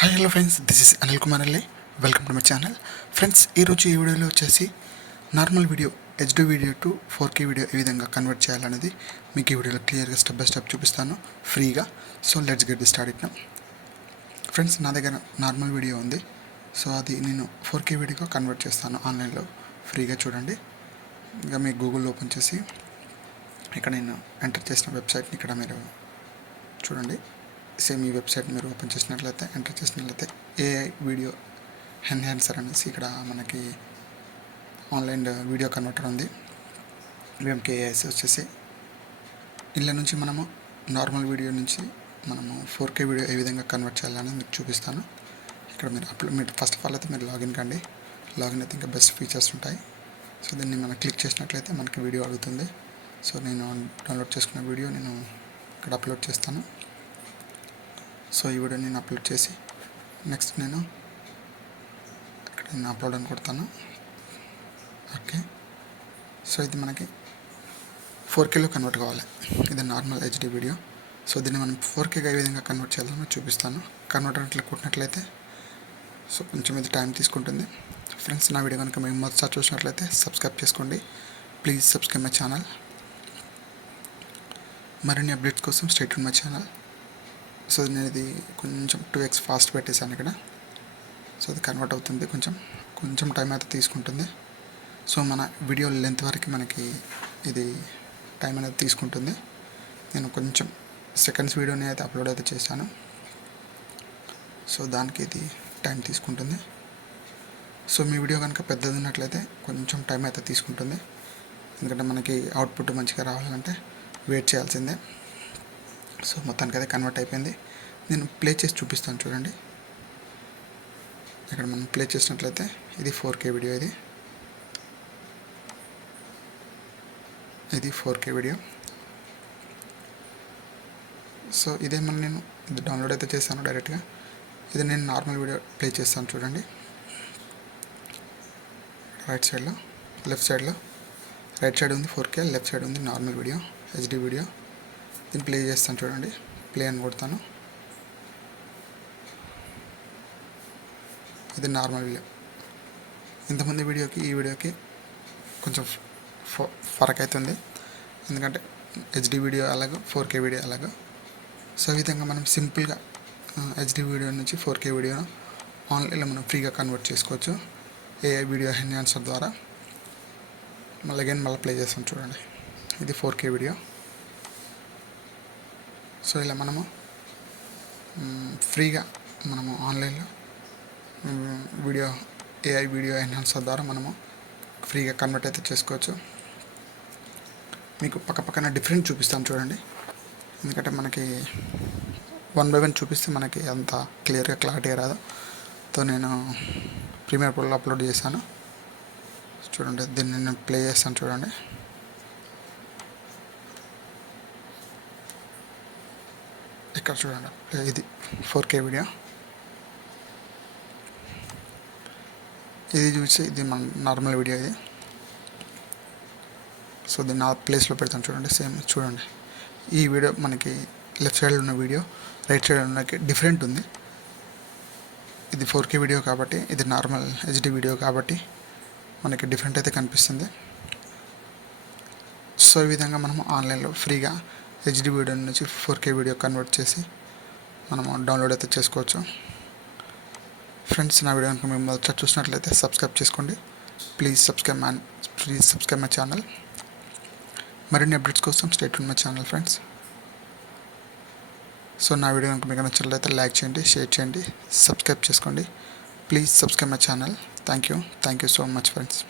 Hi hello friends, this is Anil Kumar Alle. Welcome to my channel. Friends, ఈరోజు ఈ వీడియోలో వచ్చేసి normal video HD video to 4K video ఏ విధంగా కన్వర్ట్ చేయాలనేది మీకు ఈ వీడియోలో క్లియర్గా స్టెప్ బై స్టెప్ చూపిస్తాను ఫ్రీగా. So let's get the start it. Friends, నా దగ్గర నార్మల్ వీడియో ఉంది. సో అది నేను 4K వీడియోగా కన్వర్ట్ చేస్తాను ఆన్లైన్లో ఫ్రీగా. చూడండి, ఇంకా మీ గూగుల్లో ఓపెన్ చేసి ఇక్కడ నేను ఎంటర్ చేసిన వెబ్సైట్ని ఇక్కడ మీరు చూడండి. సేమ్ ఈ వెబ్సైట్ మీరు ఓపెన్ చేసినట్లయితే ఎంటర్ చేసినట్లయితే ఏఐ వీడియో ఎన్హాన్సర్ అనేసి ఇక్కడ మనకి ఆన్లైన్ వీడియో కన్వర్టర్ ఉంది. VMKAS వచ్చేసి ఇళ్ళ నుంచి మనము నార్మల్ వీడియో నుంచి మనము 4K వీడియో ఏ విధంగా కన్వర్ట్ చేయాలని మీకు చూపిస్తాను. ఇక్కడ మీరు ఫస్ట్ ఆఫ్ ఆల్ అయితే మీరు లాగిన్ కండి. లాగిన్ అయితే ఇంకా బెస్ట్ ఫీచర్స్ ఉంటాయి. సో దీన్ని మనం క్లిక్ చేసినట్లయితే మనకి వీడియో అడుగుతుంది. సో నేను డౌన్లోడ్ చేసుకున్న వీడియో నేను ఇక్కడ అప్లోడ్ చేస్తాను. సో ఈ వీడియో నేను అప్లోడ్ చేసి నెక్స్ట్ నేను అప్లోడ్ అని కొడతాను. ఓకే, సో ఇది మనకి 4Kలో కన్వర్ట్ కావాలి. ఇది నార్మల్ హెచ్డి వీడియో. సో దీన్ని మనం 4Kగా ఏ విధంగా కన్వర్ట్ చేయాలని చూపిస్తాను. కన్వర్ట్ అట్లా కొట్టినట్లయితే సో కొంచెం ఇది టైం తీసుకుంటుంది. ఫ్రెండ్స్, నా వీడియో కనుక మేము మొదటిసారి చూసినట్లయితే సబ్స్క్రైబ్ చేసుకోండి. Please subscribe my channel. మరిన్ని అప్డేట్స్ కోసం stay tune my channel. So నేను ఇది కొంచెం 2x ఫాస్ట్ పెట్టేశాను ఇక్కడ. సో అది కన్వర్ట్ అవుతుంది. కొంచెం టైం అయితే తీసుకుంటుంది. సో మన వీడియో లెంత్ వరకు మనకి ఇది టైం అనేది తీసుకుంటుంది. నేను కొంచెం సెకండ్స్ వీడియోని అయితే అప్లోడ్ అయితే చేశాను. సో దానికి ఇది టైం తీసుకుంటుంది. సో మీ వీడియో కనుక పెద్దది ఉన్నట్లయితే కొంచెం టైం అయితే తీసుకుంటుంది. ఎందుకంటే మనకి అవుట్పుట్ మంచిగా రావాలంటే వెయిట్ చేయాల్సిందే. సో మొత్తానికి అయితే కన్వర్ట్ అయిపోయింది. నేను ప్లే చేసి చూపిస్తాను చూడండి. ఇక్కడ మనం ప్లే చేసినట్లయితే ఇది 4K వీడియో. ఇది 4K వీడియో. సో ఇదేమన్నా నేను ఇది డౌన్లోడ్ అయితే చేశాను డైరెక్ట్గా. ఇది నేను నార్మల్ వీడియో ప్లే చేస్తాను చూడండి. రైట్ సైడ్లో లెఫ్ట్ సైడ్లో రైట్ సైడ్ ఉంది 4K, లెఫ్ట్ సైడ్ ఉంది నార్మల్ వీడియో హెచ్డి వీడియో. దీన్ని ప్లే చేస్తాను చూడండి. ప్లే అని కొడతాను. ఇది నార్మల్ వీడియో. ఇంతకుముందు వీడియోకి ఈ వీడియోకి కొంచెం ఫరక్ అవుతుంది. ఎందుకంటే హెచ్డి వీడియో అలాగో 4K వీడియో అలాగో. సో ఈ విధంగా మనం సింపుల్గా హెచ్డి వీడియో నుంచి 4K వీడియోను ఆన్లైన్లో మనం ఫ్రీగా కన్వర్ట్ చేసుకోవచ్చు ఏఐ వీడియో ఎన్హాన్సర్ ద్వారా. మళ్ళీ ప్లే చేస్తాం చూడండి. ఇది 4K వీడియో. సో ఇలా మనము ఫ్రీగా మనము ఆన్లైన్లో ఏఐ వీడియో ఎన్హాన్సర్ ద్వారా మనము ఫ్రీగా కన్వర్ట్ అయితే చేసుకోవచ్చు. మీకు పక్కన డిఫరెంట్ చూపిస్తాను చూడండి. ఎందుకంటే మనకి 1 by 1 చూపిస్తే మనకి అంత క్లారిటీ రాదు. తో నేను ప్రీమియర్ ప్రోలో అప్లోడ్ చేశాను చూడండి. దీన్ని నేను ప్లే చేస్తాను చూడండి. ఇక్కడ చూడండి, ఇది 4K వీడియో. ఇది చూసి ఇది మన నార్మల్ వీడియో ఇది. సో దీన్ని నా ప్లేస్లో పెడతాను చూడండి. సేమ్ చూడండి, ఈ వీడియో మనకి లెఫ్ట్ సైడ్లో ఉన్న వీడియో రైట్ సైడ్ ఉన్న డిఫరెంట్ ఉంది. ఇది 4K వీడియో కాబట్టి, ఇది నార్మల్ హెచ్డి వీడియో కాబట్టి మనకి డిఫరెంట్ అయితే కనిపిస్తుంది. సో ఈ విధంగా మనము ఆన్లైన్లో ఫ్రీగా హెచ్డి వీడియో నుంచి 4K వీడియో కన్వర్ట్ చేసి మనము డౌన్లోడ్ అయితే చేసుకోవచ్చు. ఫ్రెండ్స్, నా వీడియో కనుక మేము మొదట చూసినట్లయితే సబ్స్క్రైబ్ చేసుకోండి. Please subscribe my channel. మరిన్ని అప్డేట్స్ కోసం stay tune my channel friends. So నా వీడియో కనుక మీకు నచ్చినట్లయితే లైక్ చేయండి, షేర్ చేయండి, సబ్స్క్రైబ్ చేసుకోండి. Please subscribe my channel. Thank you so much friends.